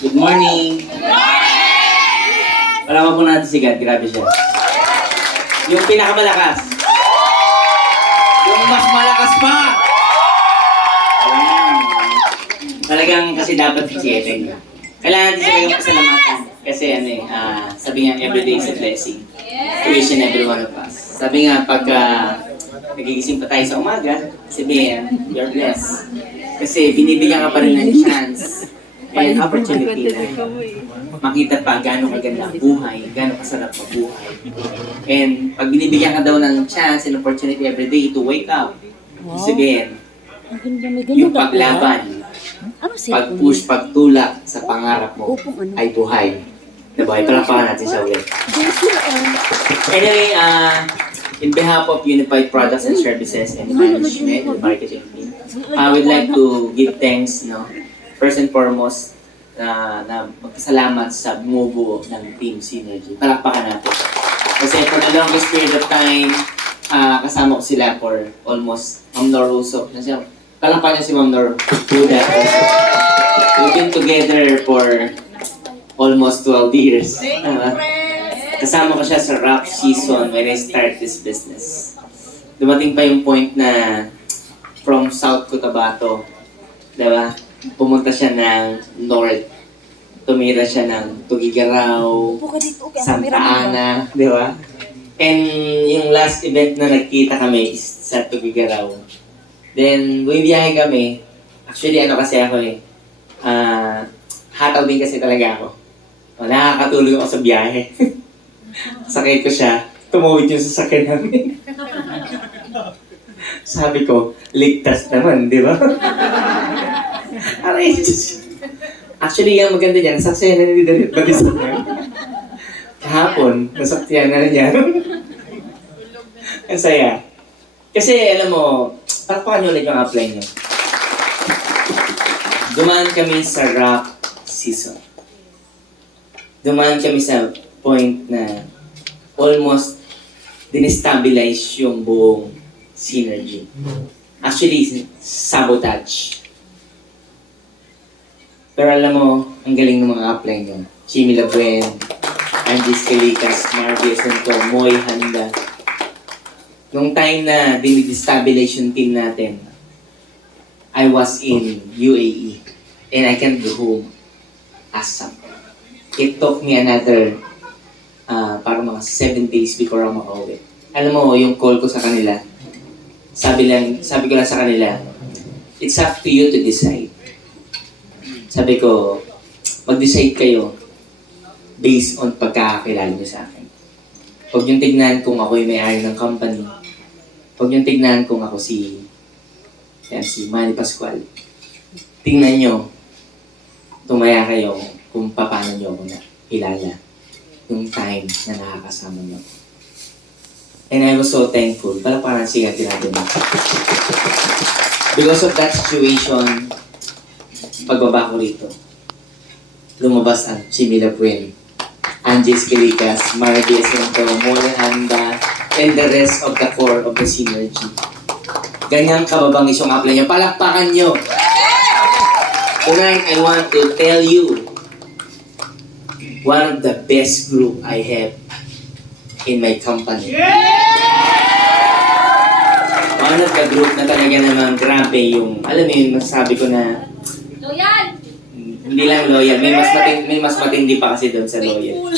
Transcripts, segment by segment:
Good morning! Palaman po natin si God, grabe siya. Yung pinakamalakas. Yung mas malakas pa! Ayan. Talagang kasi dapat si kailangan natin siya pasalamatan. Kasi sabi nga, everyday is a blessing. To each and every one of us. Sabi nga, pagka nagigising pa tayo sa umaga, sabihin, you're blessed. Kasi binibigyan ka pa rin ng chance and opportunity na makita pa gaano kaganda ang buhay, gaano kasarap ang buhay. And pag binibigyan ka daw ng chance and opportunity every day to wake up, sabihin, yung paglaban, pag-push, pagtulak sa pangarap mo ay buhay. Diba? Ipalapakan natin siya ulit. Anyway, in behalf of Unified Products and Services and Management and Marketing team, I would like to give thanks, first and foremost, na magkasalamat sa bumubuo ng Team Synergy. Palakpakan natin. Kasi for the longest period of time, kasama ko sila for almost, Ma'am Nor Usop. Palakpakan niya si Ma'am Nor Huda. We've been together for almost 12 years. Kasama ko siya sa rough season when I start this business. Dumating pa yung point na from South Cotabato, diba? Pumunta siya ng North. Tumira siya ng Tugigaraw, Santa Ana, diba? And yung last event na nagkita kami is sa Tugigaraw. Then, bumibiyahe kami. Actually, kasi ako hataw din kasi talaga ako. Nakakatulog ako sa biyahe. Sakay ko siya, tumawid yung sasakyan namin. Sabi ko, ligtas naman, di ba? Aray, actually, yung maganda dyan, nasaksayan na ni Dalit Batista. Kahapon, nasaksayan na niya. Ang saya. Kasi, alam mo, pakpakan nyo ulit yung apply nyo. Dumaan kami sa rough season. Dumaan kami sa point na almost dinestabilize yung buong Synergy. Actually, sabotage. Pero alam mo, ang galing ng mga apply nyo. Chimi Labuen, Angie Scalitas, Marvie Asunto, Moy Handa. Nung time na dinestabilize yung team natin, I was in UAE and I can't go home ASAP. It took me another parang mga 7 days before ako makauwi. Alam mo, yung call ko sa kanila, sabi ko lang sa kanila, it's up to you to decide. Sabi ko, mag-decide kayo based on pagkakakilala nyo sa akin. Huwag yung tignan kung ako yung may-ari ng company. Huwag yung tignan kung ako si Manny Pascual. Tingnan nyo, tumaya kayo kung paano nyo ako na kilala yung time na nakakasama nyo. And I was so thankful. Parang siya tirado mo. Because of that situation, pagbaba ko rito, lumabas ang Chimi Labuen, Angie Scalitas, Marvie Asunto, Moy Handa, and the rest of the core of the Synergy. Ganyan kababangis yung apply nyo. Palakpakan nyo! Tonight, I want to tell you one of the best group I have in my company. One of the group na talaga naman grabe yung, alam mo yun, masasabi ko na Loyal! hindi lang loyal, may mas matindi pa kasi doon sa loyal.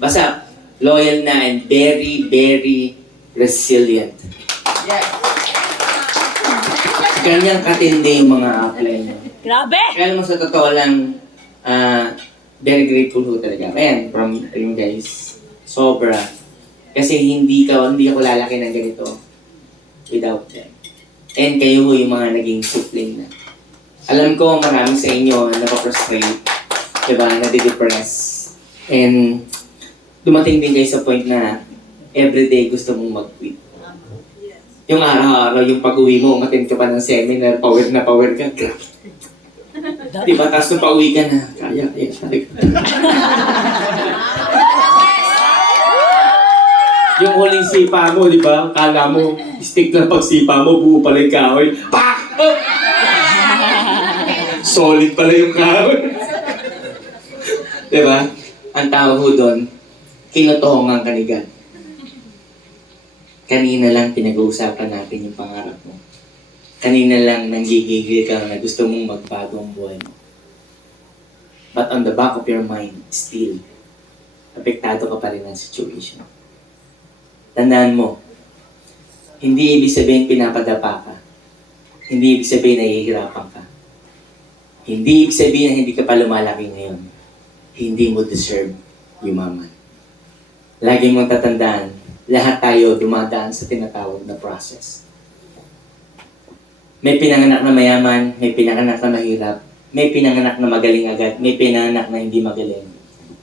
Basta, loyal na and very, very resilient. Ganyang katindi yung mga apply niyo. Grabe! Kaya mo sa totoo lang, very grateful ho talaga. Ayan, from you guys. Sobra. Kasi hindi ako lalaki ng ganito without them. And kayo ho yung mga naging supling na. Alam ko marami sa inyo na napaprostrate, diba, nade-depress. And dumating din kayo sa point na everyday gusto mong mag-quit. Yung araw-araw, yung pag-uwi mo, umattend ka pa ng seminar, power na power ka. Diba, tapos nung pauwi ka na, kaya. Yung huling sipa mo, di ba? Kala mo, stick lang pagsipa mo, buo pala yung kahoy. Pak! Solid pala yung kahoy. Diba? Ang tawag ho doon, kinutohongan ka ni God. Kanina lang pinag-uusapan natin yung pangarap mo. Kanina lang nanggigigil ka na gusto mong magbago ang buhay mo. But on the back of your mind, still, apektado ka pa rin ng situation. Tandaan mo, hindi ibig sabihin pinapadapa ka. Hindi ibig sabihin nahihirapan ka. Hindi ibig sabihin na hindi ka pa lumalaki ngayon. Hindi mo deserve yumaman. Lagi mong tatandaan, lahat tayo dumadaan sa tinatawag na process. May pinanganak na mayaman, may pinanganak na mahirap, may pinanganak na magaling agad, may pinanganak na hindi magaling.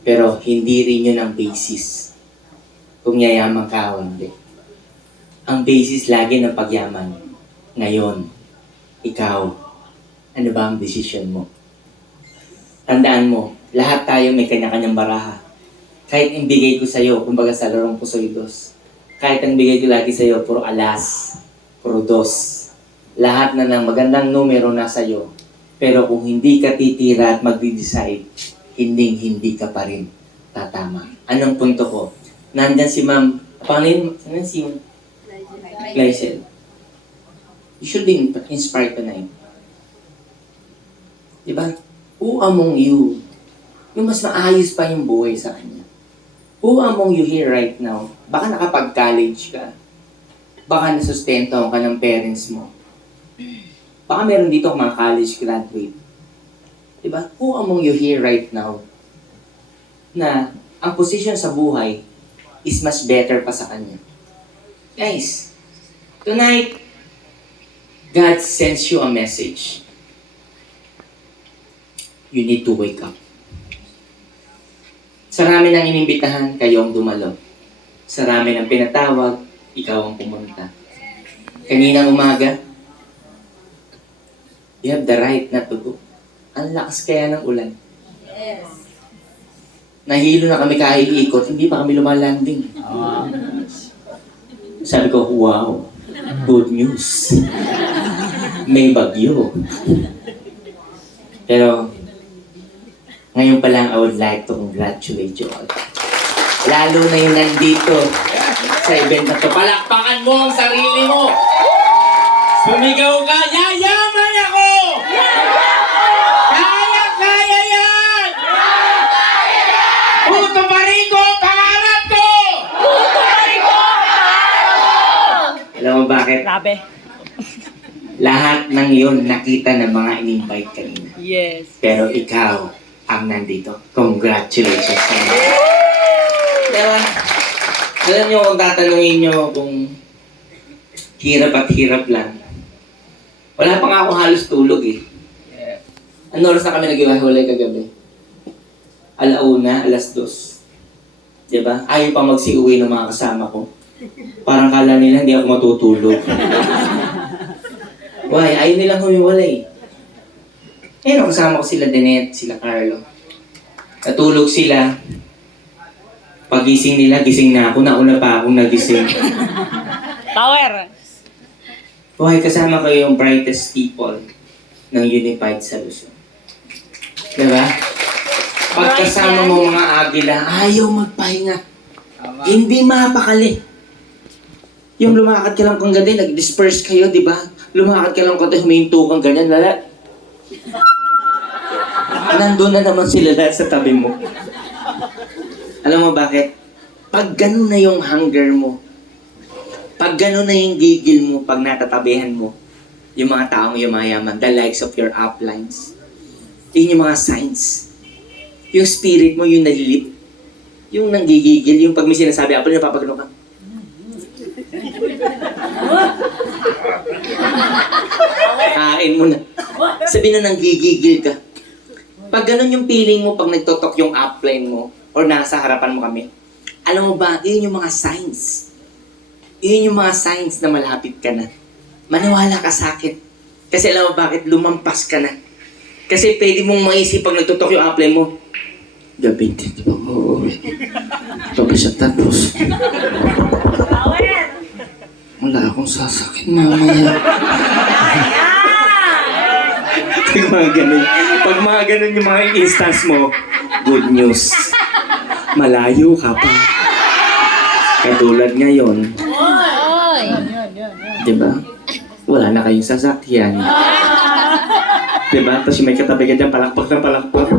Pero hindi rin yun ang basis kung yayaman ka o hindi. Ang basis lagi ng pagyaman. Ngayon, ikaw, ano ba ang desisyon mo? Tandaan mo, lahat tayo may kanya-kanyang baraha. Kahit ang bigay ko sa'yo, kumbaga sa larong pusoy dos. Kahit ang bigay ko lagi sa'yo, puro alas, puro dos. Lahat na ng magandang numero na sa'yo. Pero kung hindi ka titira at magdi-decide, hindi ka pa rin tatama. Anong punto ko? Nandyan si Ma'am, pangalan si Glycel. You should be inspired tonight. Diba? Who among you, yung mas maayos pa yung buhay sa kanya? Who among you here right now, baka nakapag-college ka, baka nasustento ka ng parents mo, baka meron dito mga college graduate. Diba? Who among you here right now, na ang position sa buhay is much better pa sa kanya? Guys, tonight, God sends you a message. You need to wake up. Sa rami ng inimbitahan, kayo ang dumalo. Sa rami ng pinatawag, ikaw ang pumunta. Kaninang umaga, you have the right not to go. Ang lakas kaya ng ulan. Yes. Nahilo na kami kahit ikot, hindi pa kami lumalanding. Sabi ko, wow, good news. May bagyo. Pero, ngayon pa lang, I would like to congratulate you all. Lalo na yung nandito sa event na to. Palakpakan mo ang sarili mo. Sumigaw ka, yayaman ako! Kaya yan! Puto pa rin ko ang pangarap ko! Alam mo bakit? Grabe. Lahat ng yun nakita ng mga in-invite kanina. Yes. Pero ikaw ang nandito. Congratulations sa inyo. Diba? Alam nyo kung tatanungin nyo kung hirap at hirap lang. Wala pa nga ako halos tulog eh. Ano oras na kami nag-iwalay kagabi? 1:00, 2:00. Diba? Ayaw pa magsiuwi ng mga kasama ko. Parang kala nila hindi ako matutulog. Why? Ayaw nilang humiwalay. Ayun, kasama ko sila Denet, sila Carlo. Natulog sila. Pagising nila, gising na ako. Nauna pa akong nagising. Tower. Why? Kasama ko yung brightest people ng Unified sa Luzon. Diba? Pagkasama mo mga agila, ayaw magpahinga. Hindi mapakali. Yung lumakad ka lang kung ganyan, nag-disperse kayo, di ba? Lumakad ka lang kung huminto kang ganyan, lala. Nandun na naman sila lahat sa tabi mo. Alam mo bakit? Pag ganun na yung hunger mo, pag ganun na yung gigil mo, pag natatabihan mo, yung mga taong yumayaman, the likes of your uplines, yun yung mga signs. Yung spirit mo, yung nalilip, yung nanggigigil, yung pag may sinasabi, apple nyo, papagano ka. Kain mo na. Sabi na nanggigigil ka. Pag ganun yung feeling mo, pag nagtotok yung upline mo, or nasa harapan mo kami, alam mo ba, yun yung mga signs. Yun yung mga signs na malapit ka na. Maniwala ka sa akin. Kasi alam mo bakit, lumampas ka na. Kasi pwede mong maisip pag nagtotok yung upline mo, gabi, di ba mo uuwi? Ito ba siya tapos? Wala akong sasakit mamaya. Pag mga ganun yung mga instance mo, good news. Malayo ka pa. Katulad ngayon, diba? Wala na kayong sasakyan. Diba? Tapos may katabi ka dyan, palakpak na palakpak.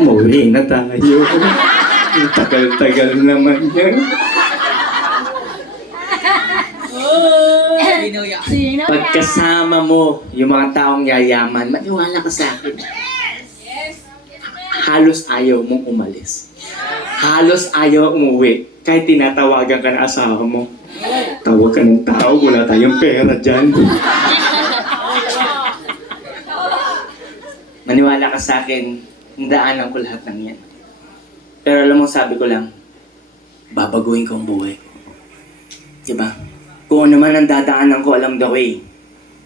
Umuwi na tayo. Ang tagal-tagal naman yan. Pagkasama mo yung mga taong yayaman, maniwala ka sa akin. Halos ayaw mong umalis. Halos ayaw umuwi. Kahit tinatawagan ka ng asawa mo. Tawag ka ng tao, wala tayong pera dyan. Maniwala ka sa akin, daanan ko lahat ng yan. Pero alam mo, sabi ko lang, babaguhin ko ang buhay ko. Diba? Kung ano man ang dadaanan ko along the way,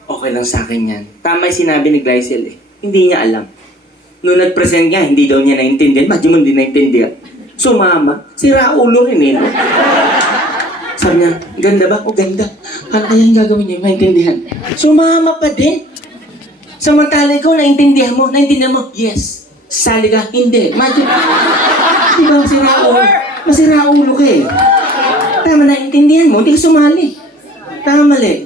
okay lang sa akin yan. Tama yung sinabi ni Glycel eh. Hindi niya alam. Noong nag-present niya, hindi daw niya naintindihan. Medyo mo hindi naintindihan. Sumama. Sira ulo rin eh. No? Sabi niya, ganda ba? O ganda. Ano kaya yung gagawin niya? Maintindihan. Sumama pa din. Samantala ikaw, naintindihan mo. Naintindihan mo? Yes. Sali ka? Hindi. Medyo. Di ba masira ulo? Masira ulo ka eh. Tama, naintindihan mo. Hindi ka sumali. Tama mali.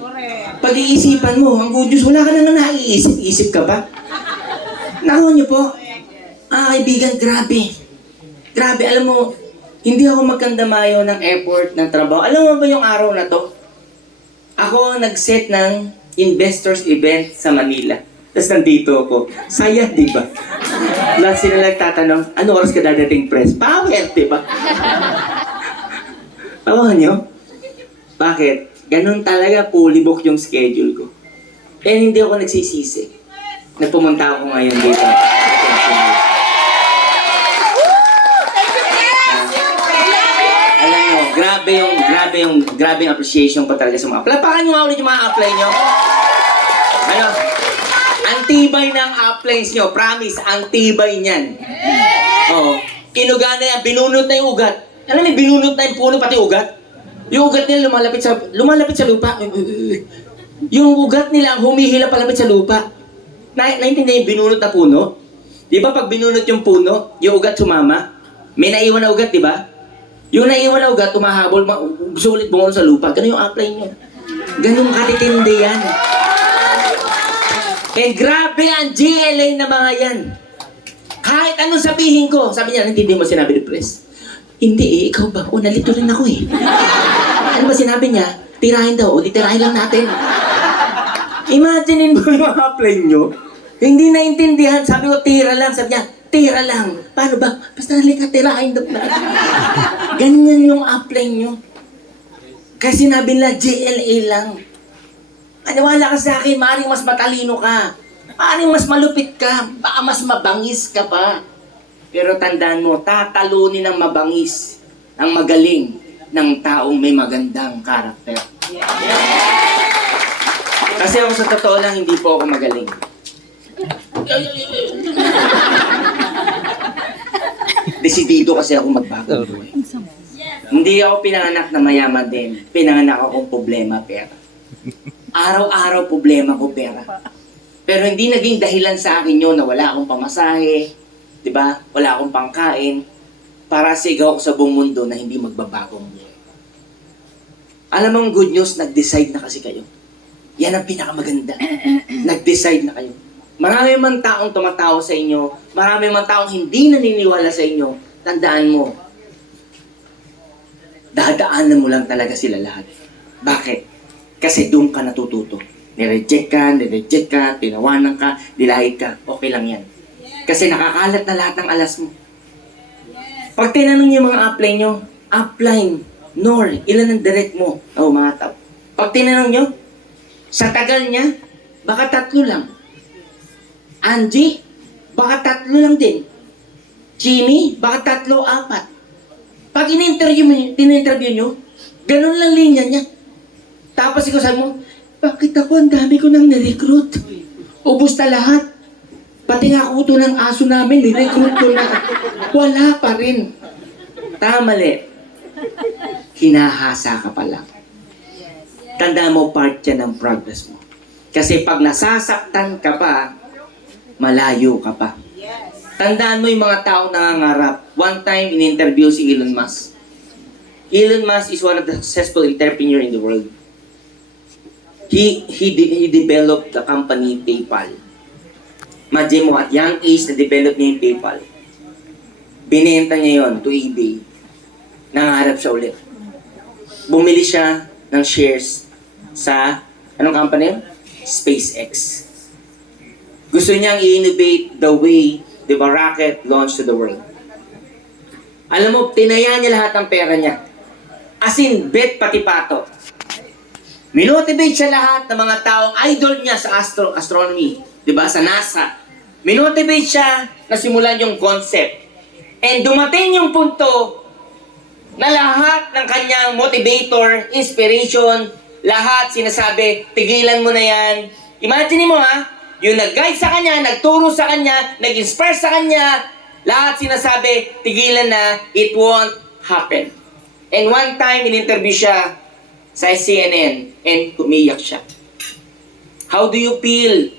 Pag-iisipan mo, ang good news, wala ka nang naiisip. Isip ka ba? Nakuha niyo po. Kaibigan, grabe. Grabe, alam mo, hindi ako magkandamayo ng effort, ng trabaho. Alam mo ba yung araw na to? Ako nag-set ng investors event sa Manila. Tapos nandito ako. Saya, di ba? Lahat sila nagtatanong, ano oras ka dadating press? Power, di ba? Tawahan niyo? Bakit? Ganun talaga, fully book yung schedule ko. Kaya hindi ako nagsisisi. Nagpumunta ako ngayon dito. Alam nyo, grabe yung appreciation ko talaga sa mga apply. Pakan nyo nga ulit yung mga apply nyo. Ano? Ang tibay ng applines nyo. Promise, ang tibay niyan. Oo. Inuga na yan, binunot na yung ugat. Alam mo, binunot na yung puno, pati ugat. Yung ugat nila lumalapit sa lupa. Yung ugat nila ang humihila palapit sa lupa. Naintindihan yung binunot na puno? Di ba pag binunot yung puno, yung ugat sumama? May naiwan na ugat, di ba? Yung naiwan na ugat, tumahabol, sulit bumungon sa lupa. Ganun yung apply nyo. Ganun katitindi yan. And grabe ang GLA na mga yan. Kahit anong sabihin ko, sabi niya, hindi mo sinabi ni Pres. Hindi eh, ikaw ba? O, nalito rin ako eh. Ano ba sinabi niya? Tirahin daw, o di tirahin lang natin. Imaginein mo yung apply nyo. Hindi naintindihan, sabi ko, tira lang. Sabi niya, tira lang. Paano ba? Basta nalika, tirahin daw na. Ganyan yung apply nyo. Kasi sinabi nila, GLA lang. Maniwala ka sa akin, maaaring mas matalino ka. Maaaring mas malupit ka. Baka mas mabangis ka pa. Pero tandaan mo, tatalunin ng mabangis, ang magaling, ng taong may magandang karakter. Kasi ako sa totoo lang, hindi po ako magaling. Desidido kasi ako magbago buhay. Hindi ako pinanganak na mayaman din. Pinanganak akong problema, pera. Araw-araw problema ko, pera. Pero hindi naging dahilan sa akin yun na wala akong pamasahe, diba? Wala akong pangkain, para sigaw ko sa buong mundo na hindi magbabago ang buhay. Alam mo ang good news, nag-decide na kasi kayo. Yan ang pinakamaganda. Nag-decide na kayo. Marami man taong tumatawa sa inyo, marami man taong hindi naniniwala sa inyo, tandaan mo, dadaanan mo lang talaga sila lahat. Bakit? Kasi doon ka natututo. Nireject ka, tinawanan ka, dilahid ka, okay lang yan. Kasi nakakalat na lahat ng alas mo. Pag tinanong niyo mga apply nyo, upline, nor, ilan ang direct mo? Mga tao. Pag tinanong nyo, sa tagal niya, baka 3 lang. Angie, baka 3 lang din. Jimmy, baka 3, 4. Pag in-interview nyo, ganun lang linya niya. Tapos ikaw sabi mo, bakit ako ang dami ko nang nirecruit? Ubus na lahat. Pati nga kuto ng aso namin, nirecruit ko na. Wala pa rin. Mali. Hinahasa ka pa lang. Tandaan mo, part yan ng progress mo. Kasi pag nasasaktan ka pa, malayo ka pa. Tandaan mo yung mga taong nangangarap. One time, in-interview si Elon Musk. Elon Musk is one of the successful entrepreneur in the world. He developed the company PayPal. Imagine mo, at young age na develop niya yung PayPal. Binenta niya yon to eBay. Nangarap siya ulit. Bumili siya ng shares sa, anong company yun? SpaceX. Gusto niyang i-innovate the way the rocket launched to the world. Alam mo, tinaya niya lahat ng pera niya. As in, bet pati pato. Minotivate siya lahat ng mga taong idol niya sa astronomy. Diba? Sa NASA. Minotivate siya na simulan yung concept. And dumating yung punto na lahat ng kanyang motivator, inspiration, lahat sinasabi, tigilan mo na yan. Imagine mo yung nag-guide sa kanya, nagturo sa kanya, nag-inspire sa kanya, lahat sinasabi, tigilan na, it won't happen. And one time, in-interview siya sa CNN and umiyak siya. How do you feel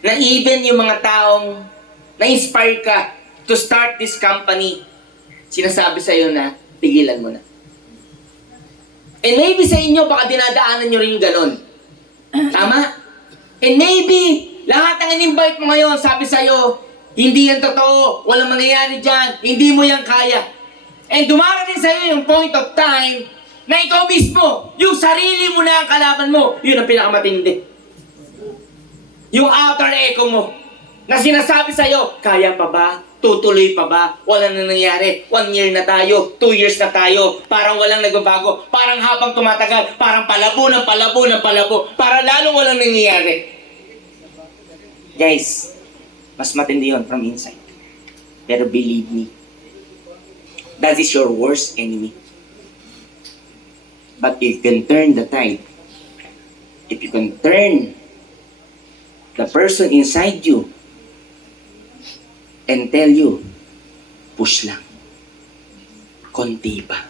na even yung mga taong na-inspire ka to start this company, sinasabi sa'yo na, tigilan mo na. And maybe sa inyo, baka dinadaanan nyo rin yung ganon. Tama? And maybe, lahat ng in-invite mo ngayon, sabi sa'yo, hindi yan totoo, walang mangyayari dyan, hindi mo yan kaya. And dumarating sa'yo yung point of time na ikaw mismo, yung sarili mo na ang kalaban mo, yun ang pinakamatindi. Yung outer echo mo, na sinasabi sa'yo, kaya pa ba? Tutuloy pa ba? Wala na nangyari. 1 year na tayo, 2 years na tayo, parang walang nagbabago, parang habang tumatagal, parang palabo ng palabo ng palabo, para lalong walang nangyayari. Guys, mas matindi yun from inside. Pero believe me, that is your worst enemy. But if you can turn the tide, if you can turn the person inside you and tell you, push lang. Konti pa.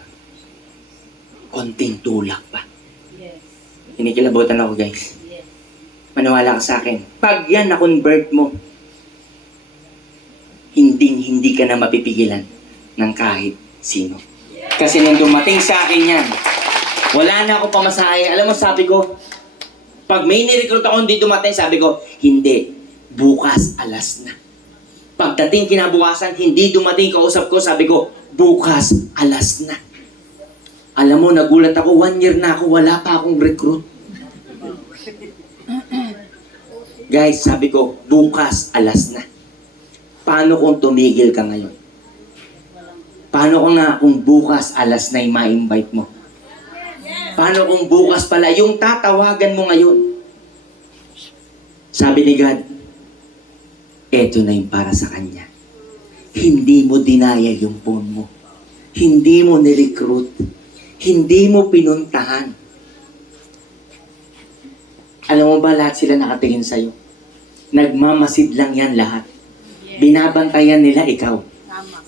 Konting tulak pa. Yes. Kinikilabutan ako, guys. Yes. Maniwala ka sa akin. Pag yan na-convert mo, hindi ka na mapipigilan ng kahit sino. Kasi nung dumating sa akin yan, wala na ako pamasahe. Alam mo, sabi ko, pag may nirecruit ako hindi dumating, sabi ko, hindi. Bukas, alas na. Pagdating kinabukasan, hindi dumating, kausap ko, sabi ko, bukas, alas na. Alam mo, nagulat ako, 1 year na ako, wala pa akong recruit. Guys, sabi ko, bukas, alas na. Paano kung tumigil ka ngayon? Paano kung bukas, alas na yung ma-invite mo? Paano kung bukas pala, yung tatawagan mo ngayon? Sabi ni God, eto na yung para sa Kanya. Hindi mo dinaya yung phone mo. Hindi mo nirecruit. Hindi mo pinuntahan. Alam mo ba, lahat sila nakatingin sa'yo? Nagmamasid lang yan lahat. Binabantayan nila ikaw.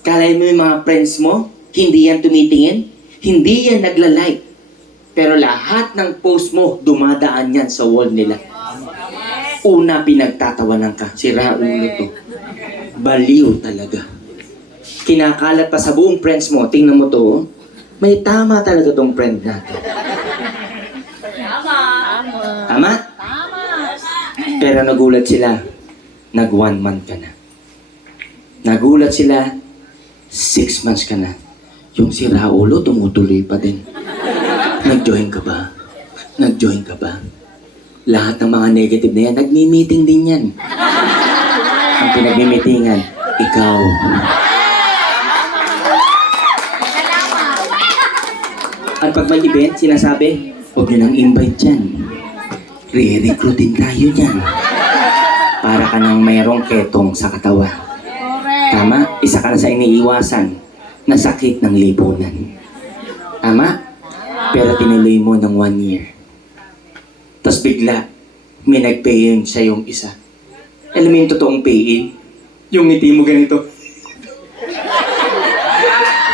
Kalay mo yung mga friends mo, hindi yan tumitingin, hindi yan nagla-like. Pero lahat ng post mo, dumadaan yan sa wall nila. Una, pinagtatawanan ka. Sira ulo to. Baliw talaga. Kinakalat pa sa buong friends mo. Tingnan mo to. May tama talaga tong friend natin. Tama. Tama? Tama. Pero nagulat sila. Nag 1 month ka na. Nagulat sila. 6 months ka na. Yung sira ulo, tumutuloy pa din. Nag-join ka ba? Nag-join ka ba? Lahat ng mga negative na yan, nagmi-meeting din yan. Ang pinagmi-meetingan, ikaw. At pag may event, sinasabi, huwag nyo nang invite dyan. Re-recruitin tayo dyan. Para ka nang mayroong ketong sa katawan. Tama? Isa ka na sa iniiwasan na sakit ng lipunan. Tama? Pero tinuloy mo ng 1 year. Tapos bigla, may nag-pay-in siya yung isa. Alam mo yung totoong pay-in? Yung ngiti mo ganito.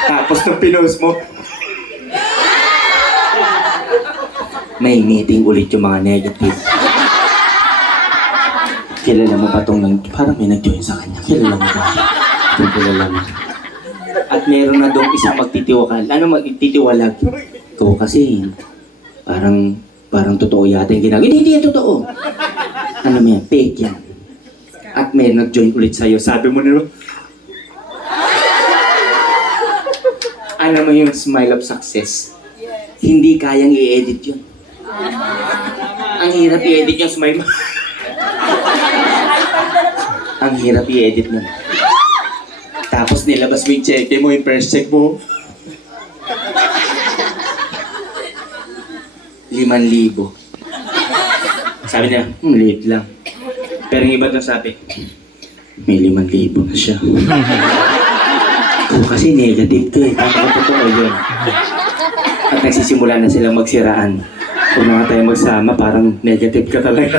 Tapos nung pinost mo, may meeting ulit yung mga negative. kilala mo ba parang may nag-join sa kanya. Kilala mo ba? Itong kilala mo. At meron na doon isang magtitiwakal. Ano magtitiwalag? Ikaw kasi, parang totoo yata yung ginagawa. Hindi yan totoo. Ano mo yan? Fake yan. At may nag-join ulit sa'yo. Sabi mo na, alam mo yung smile of success. Hindi kayang i-edit yun. Ang hirap i-edit yung smile mo. Ang hirap i-edit nun. Tapos nilabas mo yung check mo, yung first check mo. 5,000. Sabi niya, late lang. Pero yung iba doon sabi, may 5,000 na siya. Kasi negative to eh. Tapos totoo yun. At nagsisimula na silang magsiraan. Kung nga tayo magsama, parang negative ka talaga.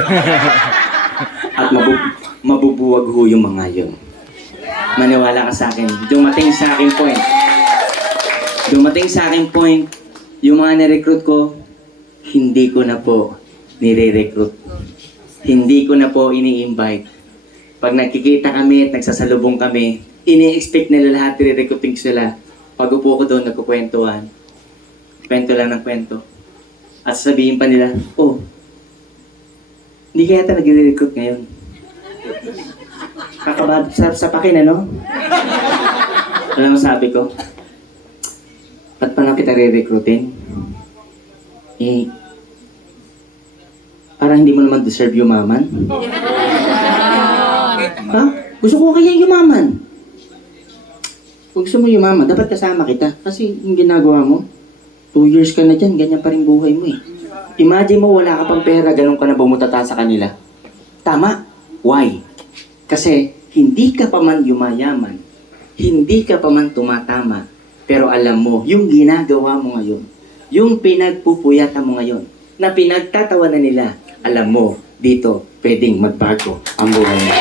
At mabubuwag ho yung mga yun. Maniwala ka sa akin. Dumating sa akin point, yung mga nirecruit ko, hindi ko na po nire-recruit. Hindi ko na po ini-invite. Pag nakikita kami at nagsasalubong kami, ini-expect nila lahat nire-recruiting sila. Pag upo ko doon, nagkukwentuhan. Kwento lang ng kwento. At sabihin pa nila, oh, hindi kaya ata nagre-recruit ngayon. Kakabado sa pakin, ano? Alam mo sabi ko, ba't pa lang kita re-recruitin? Parang hindi mo naman deserve yumaman. Ha? Gusto ko kaya yumaman. Kung gusto mo yumaman, dapat kasama kita. Kasi yung ginagawa mo, 2 years ka na dyan, ganyan pa rin buhay mo eh. Imagine mo, wala ka pang pera, ganun ka na bumutata sa kanila. Tama. Why? Kasi hindi ka pa man yumayaman, hindi ka pa man tumatama, pero alam mo, yung ginagawa mo ngayon, yung pinagpupuyatan mo ngayon, na pinagtatawanan nila, alam mo, dito, pwedeng magbago ang buhay mo.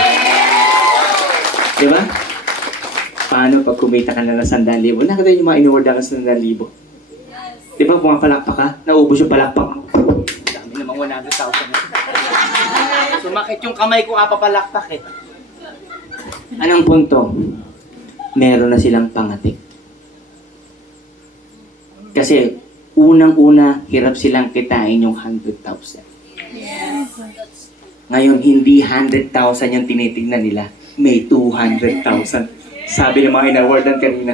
Diba? Paano pag kumita ka na ng 100,000? Nakita yung mga in-award ka ng 100,000? Diba, pumapalakpak ka? Naubos yung palakpak mo. Dami namang 100,000. Sumakit yung kamay ko kapapalakpak eh. Anong punto? Meron na silang pangatik. Kasi, unang-una, hirap silang kitain yung 100,000. Ngayon, hindi 100,000 yung tinitignan nila. May 200,000. Sabi ng mga in-awardan kanina,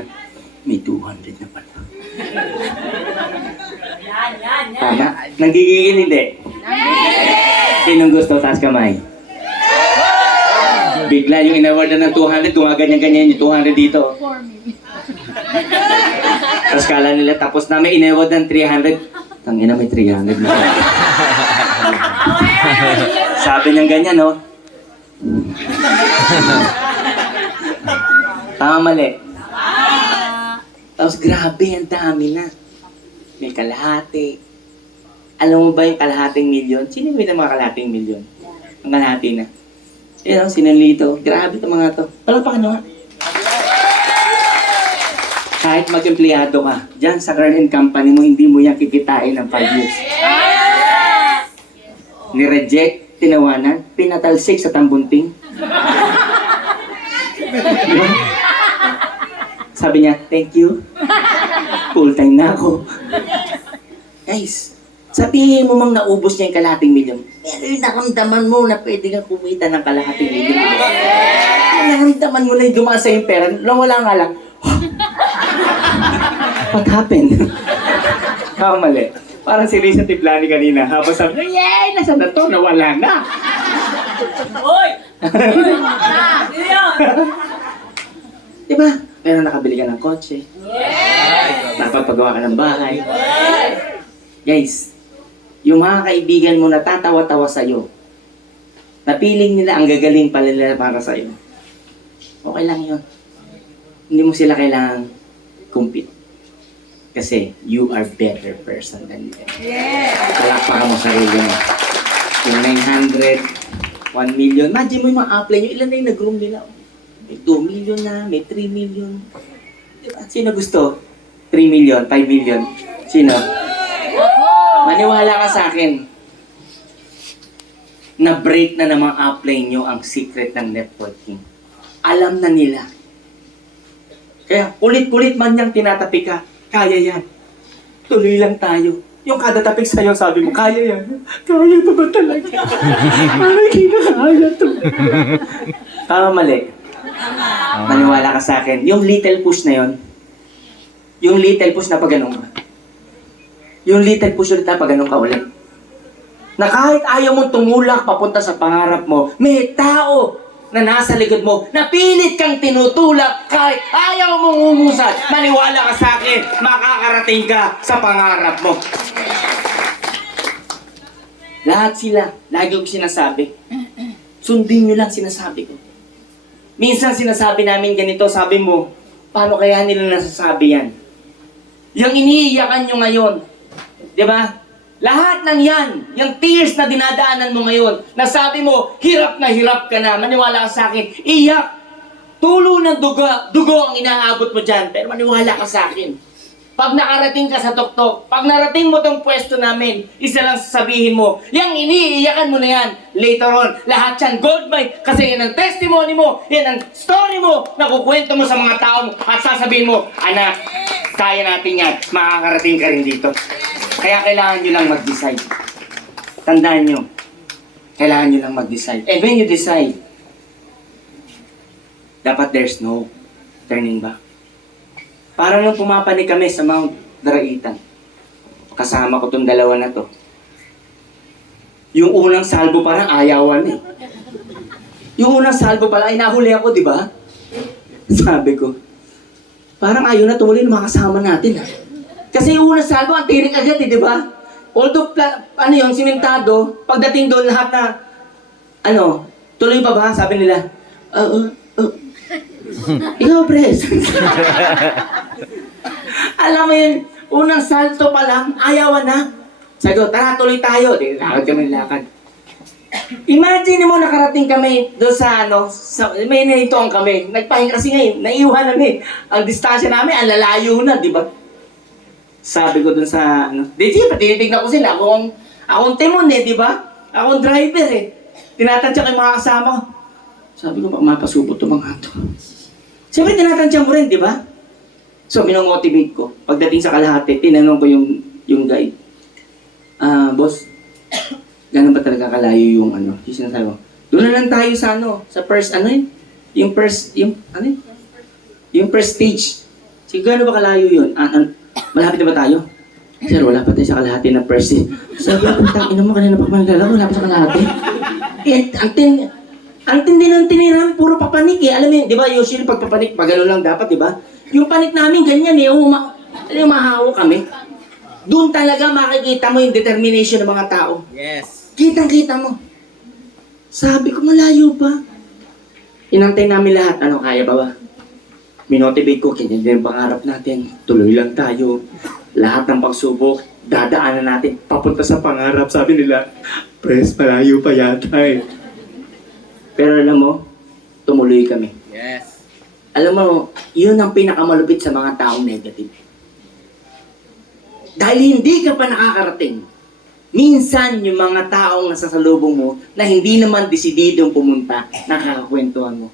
may 200 na pala. Tama? Nanggigigil hindi? Sinong gusto? Taas kamay. Bigla yung in-awardan ng 200, gumaganyan-ganyan yung 200 dito. Tapos kala nila tapos na may in-award ng 300. Tangina, may 300 na. Sabi niyang ganyan, no? Tama, mali. Tapos grabe, ang dami na. May kalahati. Alam mo ba yung kalahating milyon? Sino may na mga kalahating milyon? Ang kalahati na. Yan, sinalito. Grabe itong mga to. Palapakan nyo nga. Kahit mag-empleyado ka, dyan sa current company mo, hindi mo yan kikitain ng 5 years. Ni-reject, tinawanan, pinatalsik sa tambunting. Diba? Sabi niya, thank you. Full time na ako. Guys, sabihin mo mang naubos niya yung kalahating milyon, pero yung nakamdaman mo na pwede kang kumita ng kalahating milyon. Nakamdaman mo na yung dumaan sa yung pera, wala nga lang. What happened? Mali. Parang si Risa Tiplani kanina, habang sabi niya, yay! Nasaan na to? Nawala na! Hoy! Diba? Pero nakabili ka ng kotse. Napapagawa ka ng bahay. Guys, yung mga kaibigan mo natatawa-tawa sa'yo, napiling nila ang gagaling pala nila para sa'yo. Okay lang yun. Hindi mo sila kailangang compete. Kasi you are better person than them. Palakpakan mo sarili mo. Yung 900, 1 million. Imagine mo yung mga apply nyo, ilan na yung nag-room nila? May 2 million na, may 3 million. Diba? Sino gusto? 3 million, 5 million? Sino? Maniwala ka sa akin. na-break na ng mga upline nyo ang secret ng networking. Alam na nila. Kaya kulit-kulit man niyang tinatapi ka, kaya yan. Tuloy lang tayo. Yung kada tapik sa'yo, sabi mo, kaya yan. Kaya pa ba talaga? Parang kinakaya to. Tama, mali. Maniwala ka sa akin. Yung little push na yon, yung little push na pag-anong ka. Yung little push ulit na pag-anong ka ulit. Na kahit ayaw mong tumulak papunta sa pangarap mo, may tao na nasa likod mo, na pilit kang tinutulak kahit ayaw mong umusad. Maniwala ka sa akin, makakarating ka sa pangarap mo. Lahat sila, lagi ko sinasabi. Sundin nyo lang sinasabi ko. Minsan sinasabi namin ganito, sabi mo, paano kaya nila nasasabi yan? Yung iniiyakan nyo ngayon, di ba? Lahat ng yan, yung tears na dinadaanan mo ngayon, nasabi mo, hirap ka na, maniwala ka sa akin, iyak, tulo ng dugo ang inaabot mo dyan, pero maniwala ka sa akin. Pag nakarating ka sa tuktok, pag narating mo tong pwesto namin, isa lang sasabihin mo, yung iniiyakan mo na yan, later on, lahat yan gold mine, kasi yan ang testimony mo, yan ang story mo, na kukwento mo sa mga tao mo, at sasabihin mo, anak, kaya natin yan, makakarating ka rin dito. Kaya kailangan nyo lang mag-decide. Tandaan nyo, kailangan nyo lang mag-decide. And when you decide, dapat there's no turning back. Parang nung pumapanik kami sa Mount Daraitan, kasama ko tong dalawa na to. Yung unang salbo parang ayawan eh. Yung unang salbo pala, ay nahuli ako, di ba? Sabi ko, parang ayaw na tumuloy ng mga kasama natin ha. Kasi yung unang salvo, ang tirik agad eh, di ba? Although, yung simentado, pagdating doon lahat na, tuloy pa ba? Sabi nila, ikaw, pres. Alam mo yun, unang salto pa lang, ayawan na. Sabi ko, tara, tuloy tayo. Di, lakad kami lakad. Imagine mo, nakarating kami doon sa, may nahitoan kami. Nagpahinga kasi ngayon, naiwan namin. Ang distansya namin, ang lalayo na, di ba? Sabi ko dun sa, tinitignan ko sila. Akong timon eh, di ba? Akong driver eh. Tinatansya ko yung mga kasama ko. Sabi ko, mapasubot to mga to. Siyempre, tinatansya mo rin, di ba? So, minomotivate ko. Pagdating sa kalahati, tinanong ko yung guide. Boss, gano'n ba talaga kalayo yung yung sinasabi mo? Doon na lang tayo sa sa first, yung first stage. Sige, gano'n ba kalayo yun? Malapit na ba tayo? Sir, wala pa tayo sa kalahati ng first stage. Sabi ko, putang ina mo kanina pa manggala, wala pa sa kalahati. Ang tindi ng tinira, puro papanik eh. Alam mo yun, di ba, usually pag papanik, pag gano'n lang dapat, di ba? Yung panik namin, ganyan eh, mahawa kami. Doon talaga makikita mo yung determination ng mga tao. Yes. Kitang-kita mo. Sabi ko, malayo pa. Inantay namin lahat, kaya pa ba? Minotivate ko, kanya din ang pangarap natin. Tuloy lang tayo. Lahat ng pagsubok, dadaanan natin. Papunta sa pangarap, sabi nila. Pres, malayo pa yata eh. Pero alam mo, tumuloy kami. Yes. Alam mo, yun ang pinakamalupit sa mga taong negative. Dahil hindi ka pa nakakarating, minsan yung mga taong nasa salubong mo na hindi naman desididong pumunta, nakakakwentuhan mo.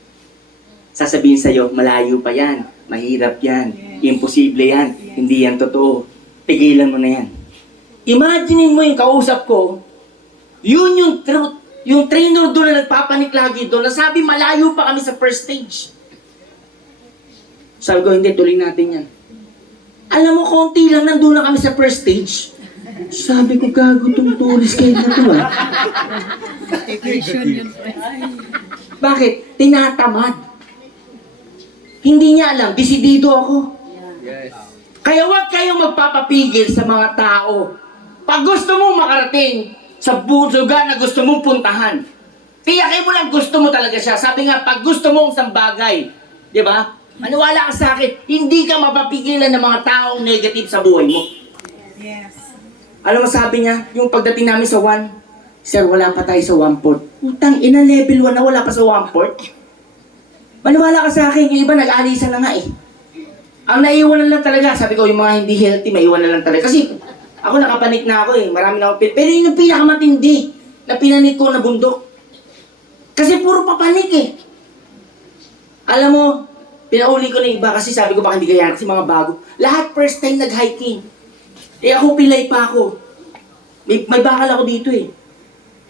Sasabihin sa'yo, malayo pa yan, mahirap yan, imposible yan, hindi yan totoo. Tigilan mo na yan. Imaginein mo yung kausap ko, yun yung truth. Yung trainer doon na nagpapanik lagi doon, nasabi malayo pa kami sa first stage. Sabi ko, hindi, tuloy natin yan. Alam mo, konti lang nandun na kami sa first stage. Sabi ko, gago tong tourist guide na to ah. Bakit? Tinatamad. Hindi niya alam, desidido ako. Yes. Kaya huwag kayong magpapapigil sa mga tao. Pag gusto mong makarating sa lugar na gusto mong puntahan, tiyakin mo lang gusto mo talaga siya. Sabi nga, pag gusto mong isang bagay, di ba? Maniwala ka sa akin, hindi ka mapapigilan ng mga taong negative sa buhay mo. Yes. Alam mo sabi niya, yung pagdating namin sa 1, Sir, wala pa tayo sa 1 port. Utang ina, level 1 na wala pa sa 1 port. Maniwala ka sa akin, yung iba nag-alisan na nga eh. Ang naiwan na lang talaga, sabi ko, yung mga hindi healthy, maiwan na lang talaga. Kasi ako nakapanik na ako eh, marami na ako. Pero yun yung pinakamatindi. na pinanik ko na bundok. Kasi puro papanik eh. Alam mo, pinauli ko na iba kasi sabi ko baka hindi kaya kasi mga bago. Lahat first time nag-hiking. Eh ako pilay pa ako. May bakal ako dito eh.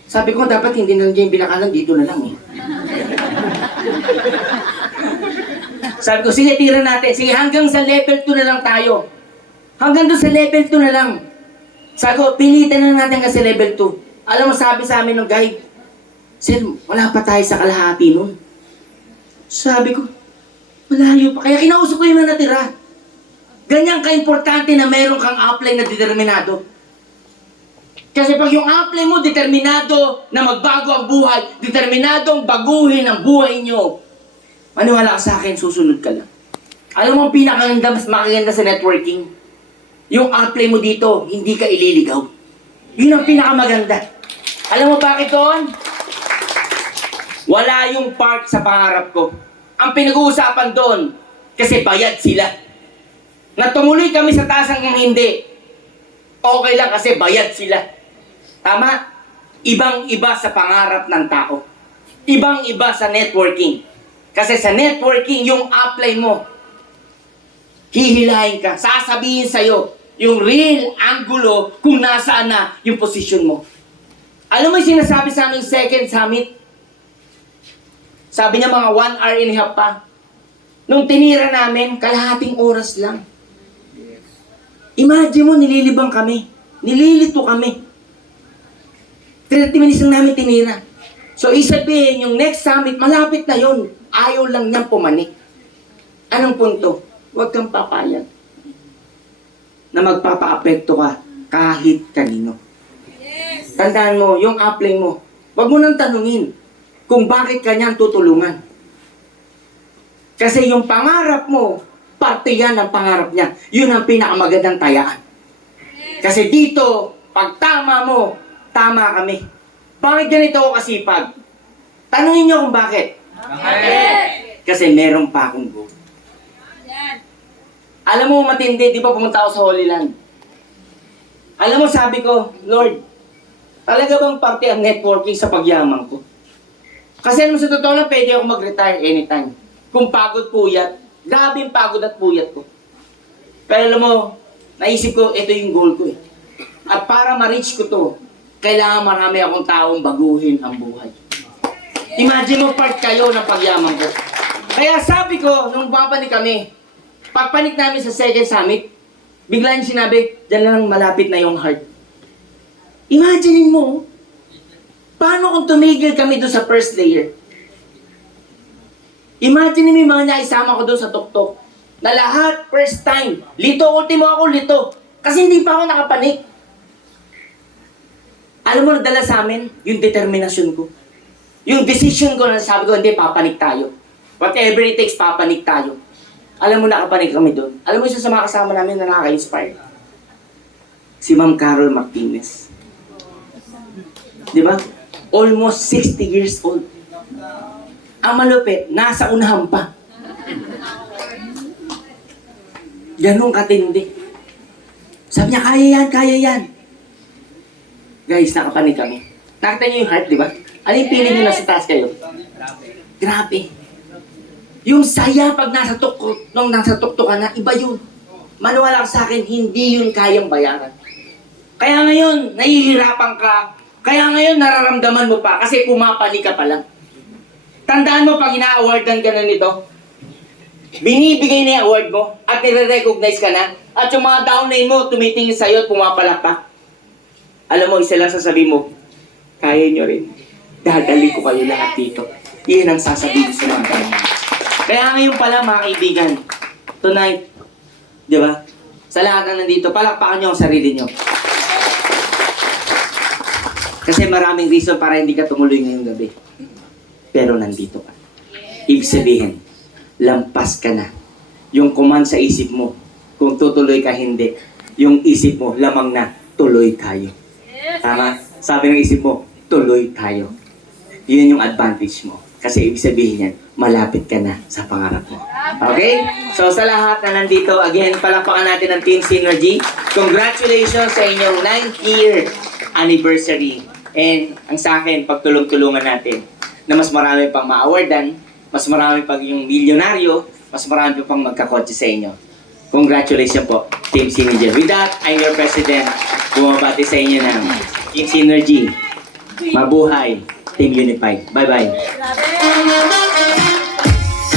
Sabi ko dapat hindi na dyan yung binakalan, dito na lang eh. Sabi ko, sige tira natin. Sige hanggang sa level 2 na lang tayo. Hanggang doon sa level 2 na lang. Sabi ko, pilitan na natin kasi level 2. Alam mo sabi sa amin ng guide, Sir, wala pa tayo sa kalahati nun. Sabi ko, malayo pa. Kaya kinausap ko yung mga natira. Ganyan ka-importante na meron kang upline na determinado. Kasi pag yung upline mo, determinado na magbago ang buhay, determinadong baguhin ang buhay nyo, maniwala ka sa akin, susunod ka lang. Alam mo ang pinakaganda, mas makaganda sa networking? Yung upline mo dito, hindi ka ililigaw. Yun ang pinakamaganda. Alam mo bakit doon? Wala yung part sa pangarap ko. Ang pinag-uusapan doon, kasi bayad sila. Na tumuloy kami sa taas hanggang hindi. Okay lang kasi bayad sila. Tama? Ibang-iba sa pangarap ng tao. Ibang-iba sa networking. Kasi sa networking, yung upline mo, hihilahin ka, sasabihin sa'yo, yung real angulo kung nasaan na yung position mo. Alam mo yung sinasabi sa aming second summit? Sabi niya mga 1 hour and a half pa. Nung tinira namin, kalahating oras lang. Imagine mo, nililibang kami. Nililito kami. 30 minutes lang namin tinira. So, isabihin, yung next summit, malapit na yon. Ayaw lang niyang pumanik. Anong punto? Huwag kang papayag na magpapa-apekto ka kahit kanino. Tandaan mo, yung upline mo, huwag mo nang tanungin kung bakit kanyang tutulungan. Kasi yung pangarap mo, parte yan ng pangarap niya. Yun ang pinakamagandang tayaan. Kasi dito, pag tama mo, tama kami. Bakit ganito ako kasipag? Tanungin niyo kung bakit. Kasi meron pa akong goal. Alam mo matindi, di ba pumunta ako sa Holy Land? Alam mo sabi ko, Lord, talaga bang parte ang networking sa pagyaman ko? Kasi alam mo sa totoo lang, pwede ako mag-retire anytime. Kung pagod puyat, grabe yung pagod at puyat ko. Pero alam mo, naisip ko, ito yung goal ko eh. At para ma-reach ko to, kailangan marami akong taong baguhin ang buhay. Imagine mo part kayo ng pagyaman ko. Kaya sabi ko, nung papanik kami, pagpanik namin sa second summit, bigla niya sinabi, dyan lang malapit na yung heart. Imagine mo, paano kung tumigil kami doon sa first layer? Imagine mo yung mga naisama ko doon sa tuktok. Na lahat, first time. Lito, ultimo ako, lito. Kasi hindi pa ako nakapanik. Alam mo, nadala sa amin, yung determinasyon ko. Yung decision ko na sabi ko, hindi, papanik tayo. Whatever it takes, papanik tayo. Alam mo, nakapanik kami doon. Alam mo, isa sa mga kasama namin na nakaka-inspire. Si Ma'am Carol Martinez. Di ba? Almost 60 years old. Ang malupit, nasa unahan pa. Ganun katindi. Sabi niya, kaya yan. Guys, nakapanig kami. Nakita niyo yung heart, di ba? Ano yung feeling niyo nasa taas kayo? Grabe. Yung saya pag nasa tuktok, nung nasa tuktok ka na, iba yun. Maniwala ka sa akin, hindi yun kayang bayaran. Kaya ngayon, nahihirapan ka. Kaya ngayon, nararamdaman mo pa kasi pumapanig ka pa lang. Tandaan mo, pag ina-awardan ka na nito, binibigay na yung award mo at nire-recognize ka na at yung mga downline mo tumitingin sa'yo at pumapalakpak. Alam mo, isa lang sasabihin mo, kaya nyo rin. Dadali ko kayo lahat dito. Iyan ang sasabihin sa mga downline. Kaya ngayon pala mga kaibigan, tonight, di ba? Sa lahat na nandito, palakpakan nyo ang sarili nyo. Kasi maraming reason para hindi ka tumuloy ngayong gabi. Pero nandito ka. Ibig sabihin, lampas ka na. Yung command sa isip mo, kung tutuloy ka hindi, yung isip mo, lamang na, tuloy tayo. Tama? Sabi ng isip mo, tuloy tayo. Yun yung advantage mo. Kasi ibig sabihin yan, malapit ka na sa pangarap mo. Okay? So sa lahat na nandito, again, palakpakan natin ang Team Synergy. Congratulations sa inyong 9th year anniversary. And ang sa akin, pagtulong-tulungan natin na mas marami pang ma-awardan, mas marami pang yung milyonaryo, mas marami pang magkakotse sa inyo. Congratulations po, Team Synergy. With that, I'm your President. Bumabati sa inyo ng Team Synergy. Mabuhay, Team Unified. Bye-bye. Grabe!